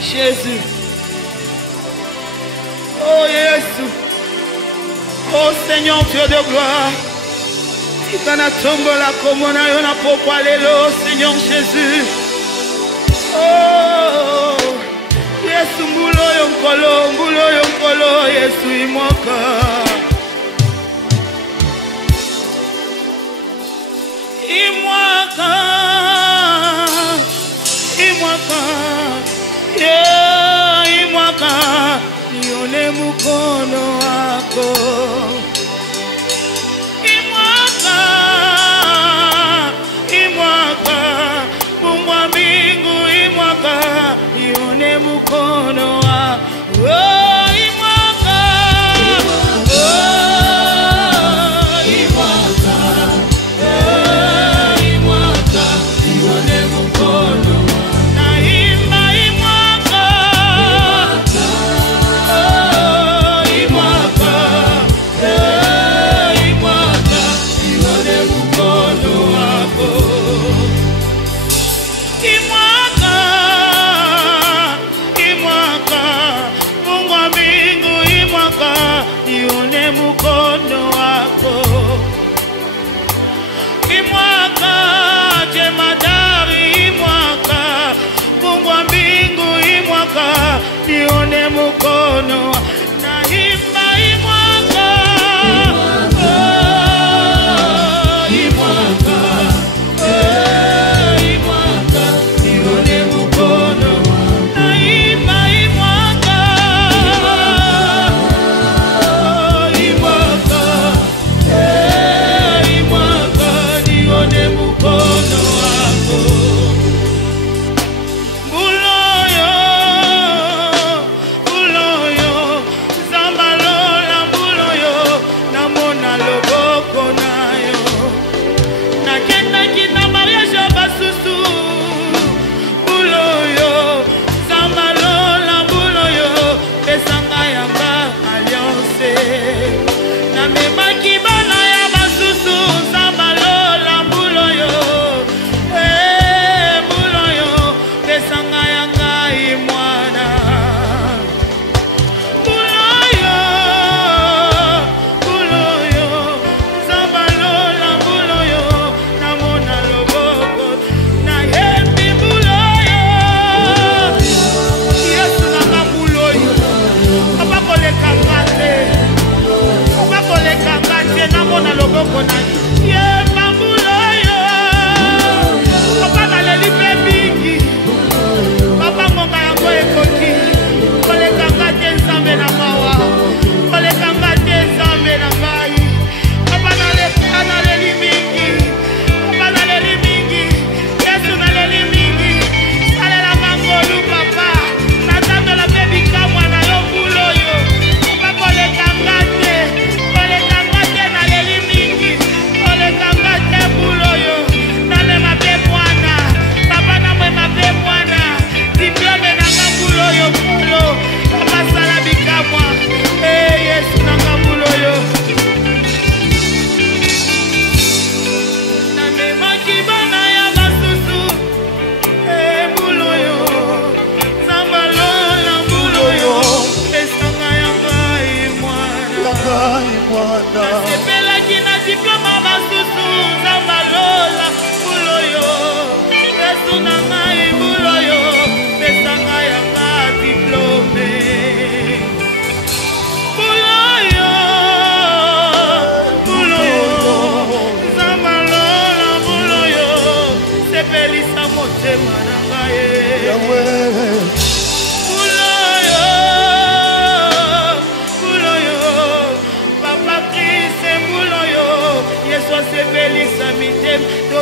Jésus. Oh Jésus. Oh Seigneur Dieu de gloire. Tikana tombola komona yona pokwa lelo Seigneur Jésus. Oh Yesu mbulo yonkolo Yesu imoka. Imwaka yeah, imwaka nione mukono wako. Imwaka Mungu wa mbingu, imwaka nione mukono wako. Oh, imwaka nione mukono wako. Nione mukono na imba imwaka. Imwaka nione mukono na imba imwaka. Imwaka nione mukono wako. Papa Christ, Mbuloyo, Yesu asepelisa mitem, to